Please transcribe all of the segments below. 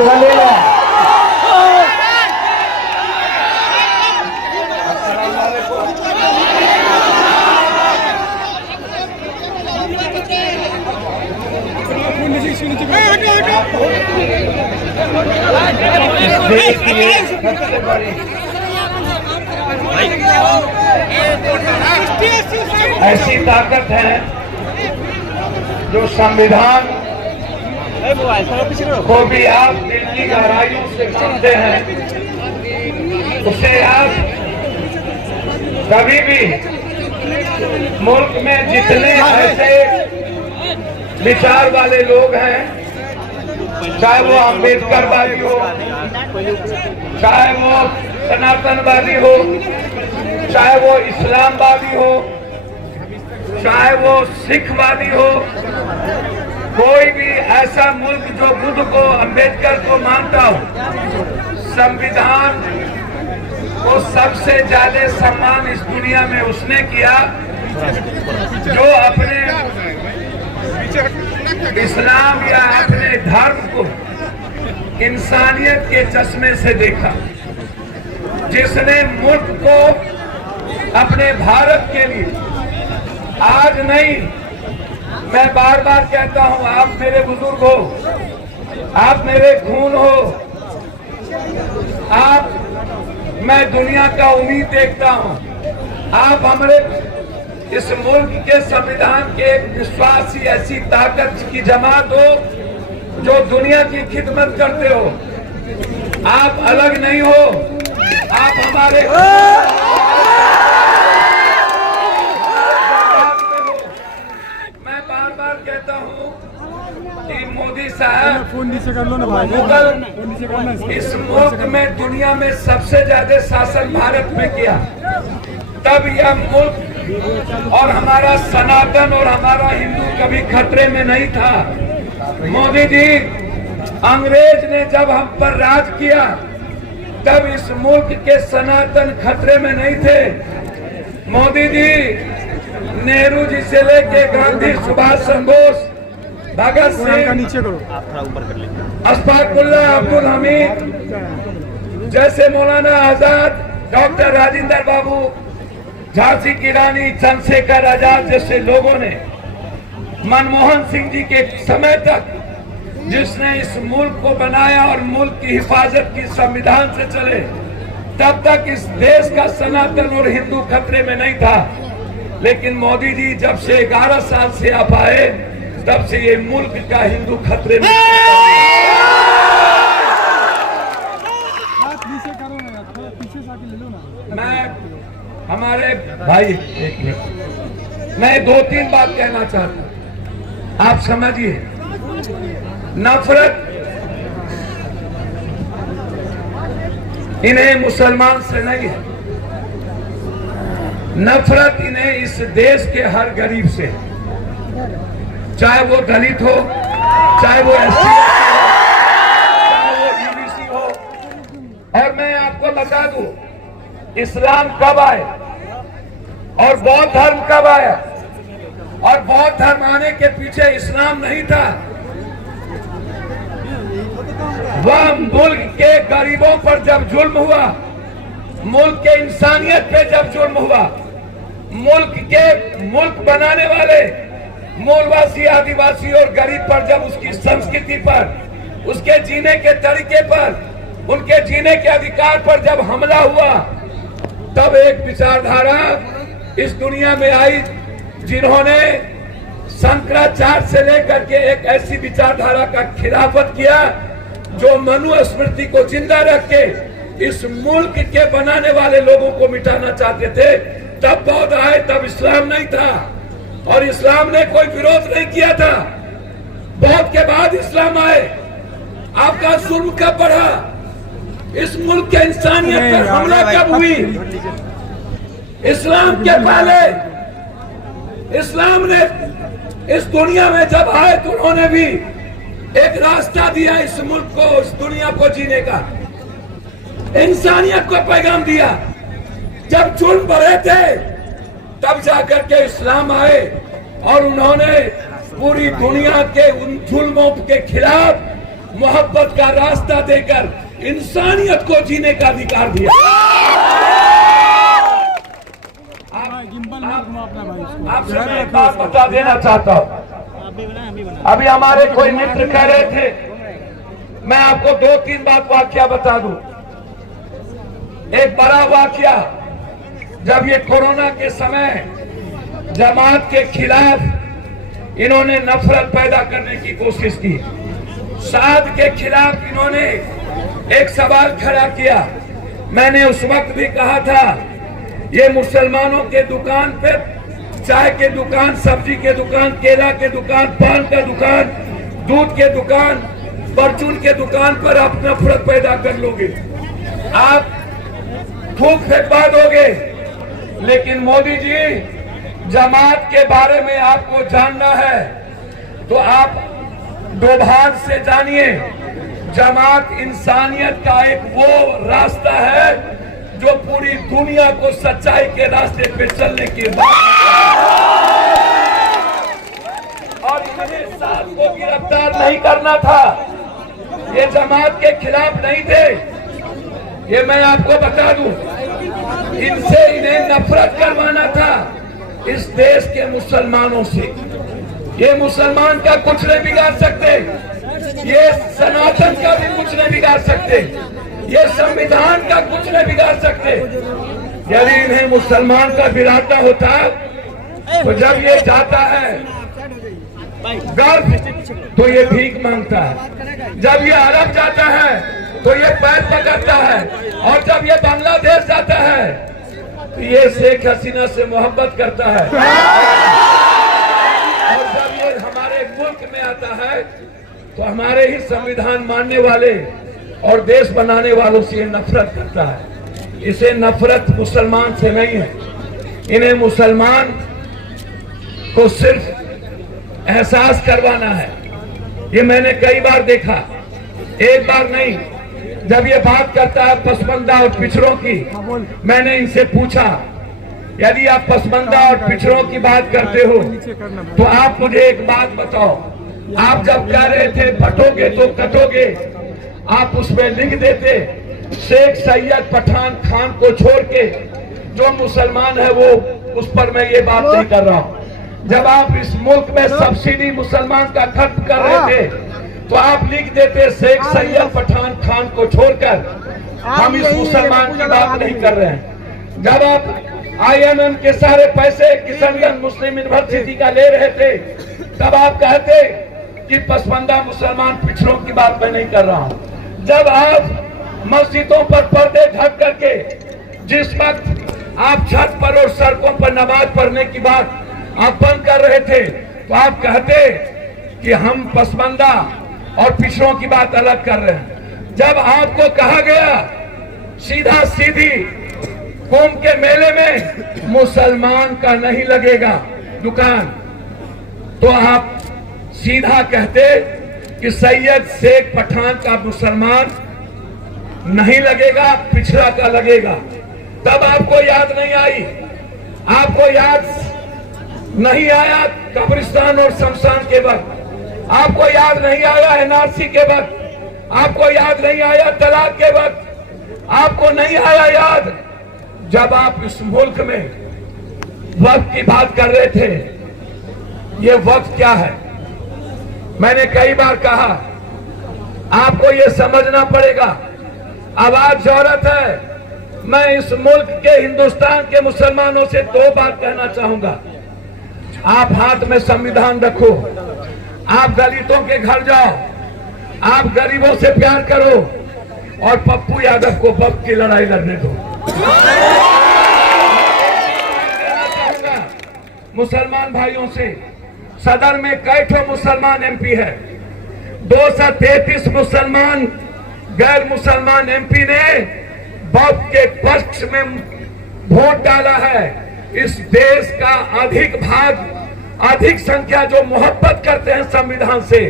जगह ले लो। देश की सबसे बड़ी ऐसी ताकत है जो संविधान को भी आप दिल की गहराइयों से मानते हैं, उसे आप कभी भी मुल्क में जितने ऐसे विचार वाले लोग हैं, चाहे वो अम्बेडकरवादी हो, चाहे वो सनातनवादी हो, चाहे वो इस्लामवादी हो, चाहे वो सिखवादी हो, कोई भी ऐसा मुल्क जो बुद्ध को, अम्बेडकर को मानता हो, संविधान को सबसे ज्यादा सम्मान इस दुनिया में उसने किया जो अपने इस्लाम या अपने धर्म को इंसानियत के चश्मे से देखा, जिसने मुल्क को अपने भारत के लिए, आज नहीं, मैं बार बार कहता हूं, आप मेरे बुजुर्ग हो, आप मेरे खून हो, आप, मैं दुनिया का उम्मीद देखता हूं, आप हमारे इस मुल्क के संविधान के एक विश्वासी ऐसी ताकत की जमात हो जो दुनिया की खिदमत करते हो। आप अलग नहीं हो, आप हमारे मैं बार बार कहता हूं कि मोदी साहब इस मुल्क में दुनिया में सबसे ज्यादा शासन भारत में किया, तब यह मुल्क और हमारा सनातन और हमारा हिंदू कभी खतरे में नहीं था। मोदी जी, अंग्रेज ने जब हम पर राज किया तब इस मुल्क के सनातन खतरे में नहीं थे। मोदी जी, नेहरू जी से लेके गांधी, सुभाष चंद्र बोस, भगत सिंह, अशफाकुल्लाह, अब्दुल हमीद जैसे, मौलाना आजाद, डॉक्टर राजेंद्र बाबू, झांसी की रानी, चंद्रशेखर आजाद जैसे लोगों ने, मनमोहन सिंह जी के समय तक जिसने इस मुल्क को बनाया और मुल्क की हिफाजत की संविधान से चले, तब तक इस देश का सनातन और हिंदू खतरे में नहीं था। लेकिन मोदी जी जब से 11 साल से आप आए, तब से ये मुल्क का हिंदू खतरे में। मैं हमारे भाई, एक मिनट, मैं 2-3 बात कहना चाहता हूं, आप समझिए। नफरत इन्हें मुसलमान से नहीं है, नफरत इन्हें इस देश के हर गरीब से, चाहे वो दलित हो, चाहे वो एससी हो, चाहे वो ईबीसी हो। और मैं आपको बता दूं, इस्लाम कब आए और बौद्ध धर्म कब आया, और बौद्ध धर्म आने के पीछे इस्लाम नहीं था। वह मुल्क के गरीबों पर जब जुल्म हुआ, मुल्क के इंसानियत पे जब जुल्म हुआ, मुल्क बनाने वाले मूलवासी, आदिवासी और गरीब पर जब उसकी संस्कृति पर, उसके जीने के तरीके पर, उनके जीने के अधिकार पर जब हमला हुआ, तब एक विचारधारा इस दुनिया में आई जिन्होंने शंकराचार्य से लेकर के एक ऐसी विचारधारा का खिलाफत किया जो मनुस्मृति को जिंदा रख के इस मुल्क के बनाने वाले लोगों को मिटाना चाहते थे। तब बौद्ध आए, तब इस्लाम नहीं था और इस्लाम ने कोई विरोध नहीं किया था। बौद्ध के बाद इस्लाम आए। आपका जुल्म कब बढ़ा? इस मुल्क के इंसानियत पर हमला कब हुई? इस्लाम के पहले इस्लाम ने इस दुनिया में जब आए तो उन्होंने भी एक रास्ता दिया इस मुल्क को, इस दुनिया को जीने का, इंसानियत को पैगाम दिया। जब जुल्म बढ़े थे तब जाकर के इस्लाम आए और उन्होंने पूरी दुनिया के उन जुल्मों के खिलाफ मोहब्बत का रास्ता देकर इंसानियत को जीने का अधिकार दिया। आपसे मैं एक बात बता देना चाहता हूँ। अभी हमारे कोई मित्र कह रहे थे, मैं आपको 2-3 बात वाकया बता दूं। एक बड़ा वाकया, जब ये कोरोना के समय जमात के खिलाफ इन्होंने नफरत पैदा करने की कोशिश की, साद के खिलाफ इन्होंने एक सवाल खड़ा किया। मैंने उस वक्त भी कहा था, ये मुसलमानों के दुकान पे चाय के दुकान, सब्जी के दुकान, केला के दुकान, पान का दुकान, दूध के दुकान, परचून के दुकान पर आप नफरत पैदा कर लोगे, आप थूक फेंकवा दोगे। लेकिन मोदी जी, जमात के बारे में आपको जानना है तो आप दोभान से जानिए, जमात इंसानियत का एक वो रास्ता है जो पूरी दुनिया को सच्चाई के रास्ते पे चलने की बात। और इन्हें साथ को गिरफ्तार नहीं करना था, ये जमात के खिलाफ नहीं थे, ये मैं आपको बता दूं। इनसे इन्हें नफरत करवाना था इस देश के मुसलमानों से। ये मुसलमान का कुछ नहीं बिगाड़ सकते, ये सनातन का भी कुछ नहीं बिगाड़ सकते, ये संविधान का कुछ नहीं बिगाड़ सकते। यदि इन्हें मुसलमान का बिगाड़ना होता तो जब ये जाता है गर्व तो ये भीख मांगता है, जब ये अरब जाता है तो ये पैर पकड़ता है, और जब ये बांग्लादेश जाता है तो ये शेख हसीना से मोहब्बत करता है, और जब ये हमारे मुल्क में आता है तो हमारे ही संविधान मानने वाले और देश बनाने वालों से नफरत करता है। इसे नफरत मुसलमान से नहीं है, इन्हें मुसलमान को सिर्फ एहसास करवाना है। ये मैंने कई बार देखा, एक बार नहीं। जब ये बात करता है पसमानदा और पिछड़ों की, मैंने इनसे पूछा, यदि आप पसमानदा और पिछड़ों की बात करते हो तो आप मुझे एक बात बताओ, आप जब कह रहे थे फटोगे तो कटोगे, आप उसमें लिख देते शेख सैयद पठान खान को छोड़ के जो मुसलमान है वो, उस पर मैं ये बात नहीं कर रहा हूँ। जब आप इस मुल्क में सब्सिडी मुसलमान का खत्म कर रहे थे तो आप लिख देते शेख सैयद पठान खान को छोड़कर हम इस मुसलमान की बात नहीं कर रहे हैं। जब आप IMM के सारे पैसे किशनगंज मुस्लिम यूनिवर्सिटी का ले रहे थे तब आप कहते कि पसमानदा मुसलमान पिछड़ों की बात मैं नहीं कर रहा हूँ। जब आप मस्जिदों पर पर्दे ढक करके जिस वक्त आप छत पर और सड़कों पर नमाज पढ़ने की बात आप बंद कर रहे थे तो आप कहते कि हम पसमानदा और पिछड़ों की बात अलग कर रहे हैं। जब आपको कहा गया सीधा सीधी कुंभ के मेले में मुसलमान का नहीं लगेगा दुकान, तो आप सीधा कहते कि सैयद शेख पठान का मुसलमान नहीं लगेगा, पिछड़ा का लगेगा। तब आपको याद नहीं आई, आपको याद नहीं आया कब्रिस्तान और शमशान के वक्त, आपको याद नहीं आया NRC के वक्त, आपको याद नहीं आया तलाक के वक्त, आपको नहीं आया याद जब आप इस मुल्क में वक्त की बात कर रहे थे। ये वक्त क्या है? मैंने कई बार कहा आपको ये समझना पड़ेगा। अब आज जरूरत है, मैं इस मुल्क के हिंदुस्तान के मुसलमानों से 2 बात कहना चाहूंगा। आप हाथ में संविधान रखो, आप दलितों के घर जाओ, आप गरीबों से प्यार करो और पप्पू यादव को वक्त की लड़ाई लड़ने दो। मुसलमान भाइयों से, सदर में कई ठो मुसलमान MP है, 233 मुसलमान गैर मुसलमान MP ने वक्त के पक्ष में वोट डाला है। इस देश का अधिक संख्या जो मोहब्बत करते हैं संविधान से,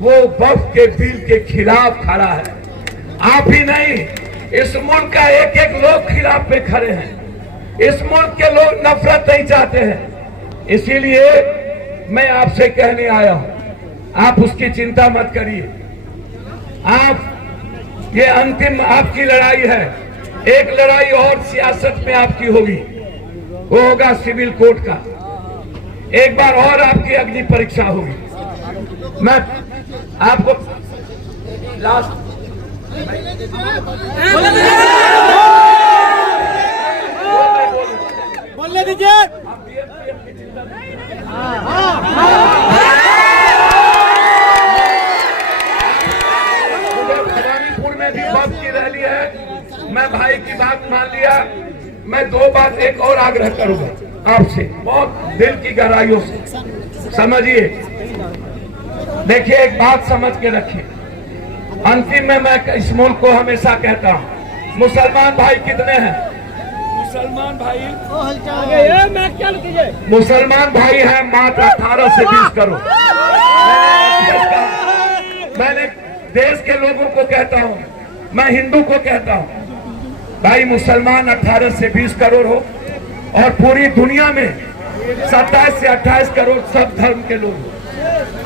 वो वक्त के बिल के खिलाफ खड़ा है। आप ही नहीं, इस मुल्क का एक एक लोग खिलाफ पे खड़े हैं। इस मुल्क के लोग नफरत नहीं चाहते हैं। इसीलिए मैं आपसे कहने आया हूं, आप उसकी चिंता मत करिए। आप ये अंतिम आपकी लड़ाई है। एक लड़ाई और सियासत में आपकी होगी, वो होगा सिविल कोर्ट का। एक बार और आपकी अग्नि परीक्षा होगी। मैं आपको लास्ट बोलने दीजिए। भवानीपुर में भी वक्त की रैली है। मैं भाई की बात मान लिया। मैं दो बात एक और आग्रह करूंगा आपसे, बहुत दिल की गहराइयों से समझिए। देखिए, एक बात समझ के रखिए। अंतिम में मैं इस मुल्क को हमेशा कहता हूँ, मुसलमान भाई कितने हैं? मुसलमान भाई मुसलमान भाई हैं मात्र 18 से 20 करोड़। मैंने देश के लोगों को कहता हूँ, मैं हिंदू को कहता हूँ, भाई मुसलमान 18 से 20 करोड़ हो और पूरी दुनिया में 27 से 28 करोड़ सब धर्म के लोग हो।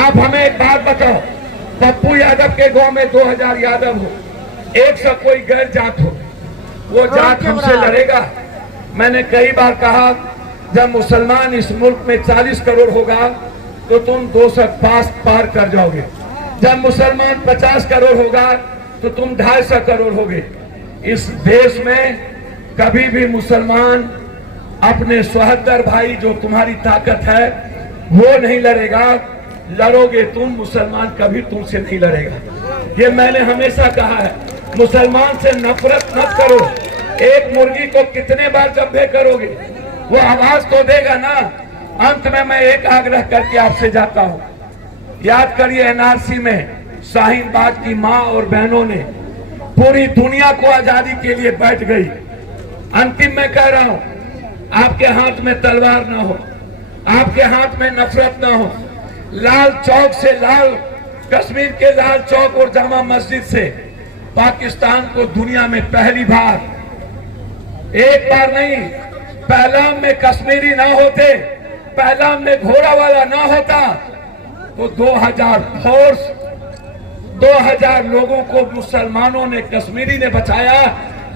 आप हमें एक बात बताओ, पप्पू यादव के गांव में 2000 यादव हो, 100 कोई गैर जात हो, वो जात हमसे लड़ेगा? मैंने कई बार कहा, जब मुसलमान इस मुल्क में 40 करोड़ होगा तो तुम 200 पार कर जाओगे। जब मुसलमान 50 करोड़ होगा तो तुम 250 करोड़ होगे। इस देश में कभी भी मुसलमान अपने सोहदर भाई जो तुम्हारी ताकत है वो नहीं लड़ेगा। लड़ोगे तुम, मुसलमान कभी तुमसे नहीं लड़ेगा। ये मैंने हमेशा कहा है। मुसलमान से नफरत मत करो। एक मुर्गी को कितने बार जब्बे करोगे, वो आवाज तो देगा ना। अंत में मैं एक आग्रह करके आपसे जाता हूँ, याद करिए एनआरसी में शाहीन बाग की माँ और बहनों ने पूरी दुनिया को आजादी के लिए बैठ गई। अंतिम में कह रहा हूँ, आपके हाथ में तलवार ना हो, आपके हाथ में नफरत ना हो। लाल चौक से, लाल कश्मीर के लाल चौक और जामा मस्जिद से पाकिस्तान को दुनिया में पहली बार, एक बार नहीं, पहलगाम में कश्मीरी ना होते, पहलगाम में घोड़ा वाला ना होता तो 2000 फोर्स, 2000 लोगों को मुसलमानों ने, कश्मीरी ने बचाया।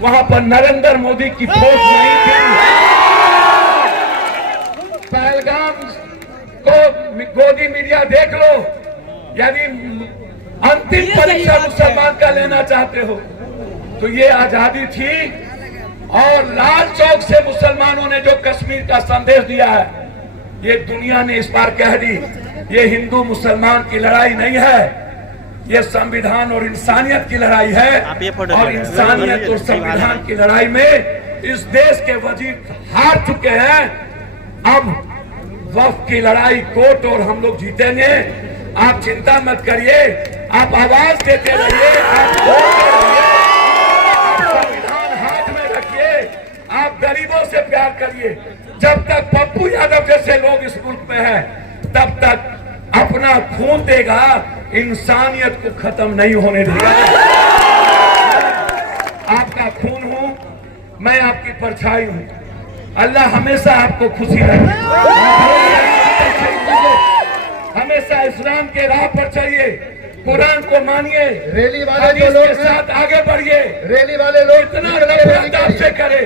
वहां पर नरेंद्र मोदी की फोर्स नहीं थी। पहलगाम को गोदी मीडिया देख लो। यानी अंतिम परीक्षा मुसलमान का लेना चाहते हो तो ये आजादी थी। और लाल चौक से मुसलमानों ने जो कश्मीर का संदेश दिया है, ये दुनिया ने इस बार कह दी, ये हिंदू मुसलमान की लड़ाई नहीं है, ये संविधान और इंसानियत की लड़ाई है। और इंसानियत और संविधान की लड़ाई में इस देश के वजीर हार चुके हैं। अब वक्फ की लड़ाई कोर्ट और हम लोग जीतेंगे। आप चिंता मत करिए, आप आवाज देते रहिए, आप बोलते रहिए, आप संविधान हाथ में रखिए, आप गरीबों से प्यार करिए। जब तक पप्पू यादव जैसे लोग इस मुल्क में हैं, तब तक अपना खून देगा, इंसानियत को खत्म नहीं होने देगा। आपका खून हूं, मैं आपकी परछाई हूं। अल्लाह हमेशा आपको खुशी रखे, हमेशा इस्लाम के राह पर चलिए, कुरान को मानिए, रैली वाले जो लोग के साथ आगे बढ़िए। रैली वाले लोग इतना नफरत आपसे करे,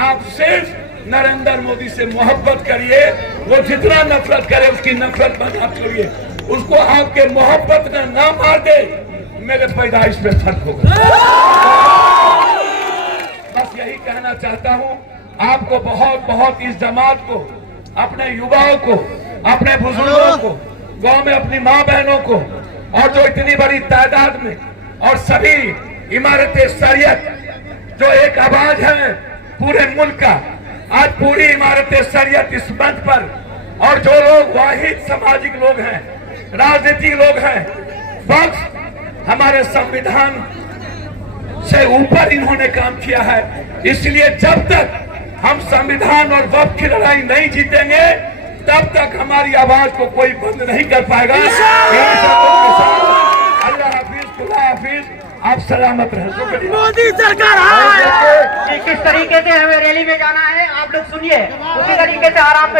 आप सिर्फ नरेंद्र मोदी से मोहब्बत करिए। वो जितना नफरत करे उसकी नफरत बंद आप करिए, उसको आपके मोहब्बत में ना मार दे, मेरे पैदाइश में फर्क होगा। बस यही कहना चाहता हूँ आपको, बहुत बहुत इस जमात को, अपने युवाओं को, अपने बुजुर्गों को, गांव में अपनी माँ बहनों को, और जो इतनी बड़ी तादाद में, और सभी इमारतें शरीयत जो एक आवाज है पूरे मुल्क का, आज पूरी इमारतें शरीयत इस मंच पर, और जो लोग वाहिद सामाजिक लोग हैं, राजनीतिक लोग हैं, वक्फ हमारे संविधान से ऊपर इन्होंने काम किया है। इसलिए जब तक हम संविधान और वक्फ की लड़ाई नहीं जीतेंगे, तब तक हमारी आवाज को कोई बंद नहीं कर पाएगा। अल्लाह हाफिज, खुदा हाफिज, आप सलामत रहें। मोदी सरकार किस तरीके से हमें रैली में जाना है आप लोग सुनिए, उसी तरीके से आराम